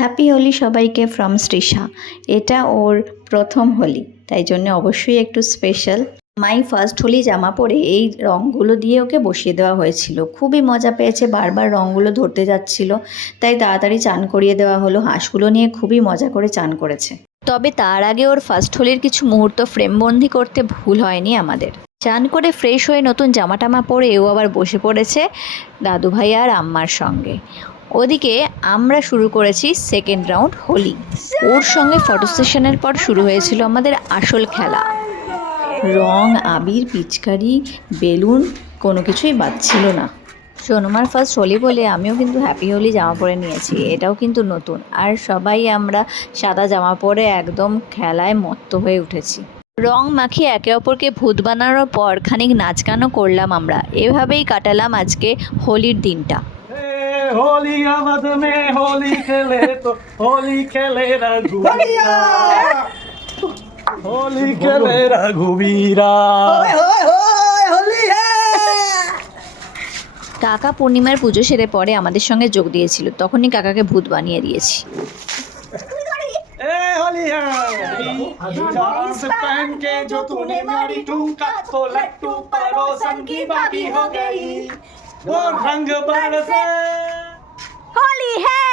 Happy Holi সবাইকে from Trisha. এটা ওর প্রথম হোলি, তাই জন্য অবশ্যই একটু স্পেশাল। মাই ফার্স্ট হোলি জামা পরে এই রঙগুলো দিয়ে ওকে বসিয়ে দেওয়া হয়েছিল। খুবই মজা পেয়েছে, বারবার রঙগুলো ধরতে যাচ্ছিল, তাই তাড়াতাড়ি চান করিয়ে দেওয়া হলো। হাঁসগুলো নিয়ে খুবই মজা করে চান করেছে। তবে তার আগে ওর ফার্স্ট হোলির কিছু মুহূর্ত ফ্রেমবন্দি করতে ভুল হয়নি আমাদের। চান করে ফ্রেশ হয়ে নতুন জামা টামা পরে ও আবার বসে পড়েছে দাদুভাই আর আম্মার সঙ্গে। ওদিকে আমরা শুরু করেছি সেকেন্ড রাউন্ড হোলি। ওর সঙ্গে ফটো সেশনের পর শুরু হয়েছিল আমাদের আসল খেলা। রং, আবির, পিচকারি, বেলুন কোনো কিছুই বাদ ছিল না। সোনমার ফার্স্ট হোলি বলে আমিও কিন্তু হ্যাপি হোলি জামা পরে নিয়েছি, এটাও কিন্তু নতুন। আর সবাই আমরা সাদা জামা পরে একদম খেলায় মত্ত হয়ে উঠেছি। রং মাখিয়ে একে অপরকে ভূত বানানোর পর খানিক নাচ গানও করলাম আমরা। এভাবেই কাটালাম আজকে হোলির দিনটা। होली आमद में होली खेले तो होली खेले रघुवीरा, होली खेले रघुवीरा। কাকা পূর্ণিমার পুজো সেরে পরে আমাদের সঙ্গে যোগ দিয়েছিল, তখনই কাকাকে ভূত বানিয়ে দিয়েছি। पहन के जो तूने मारी ठुमका तो लट्टू पड़ोसन की बाबी हो गई, वो रंग बरसे होली है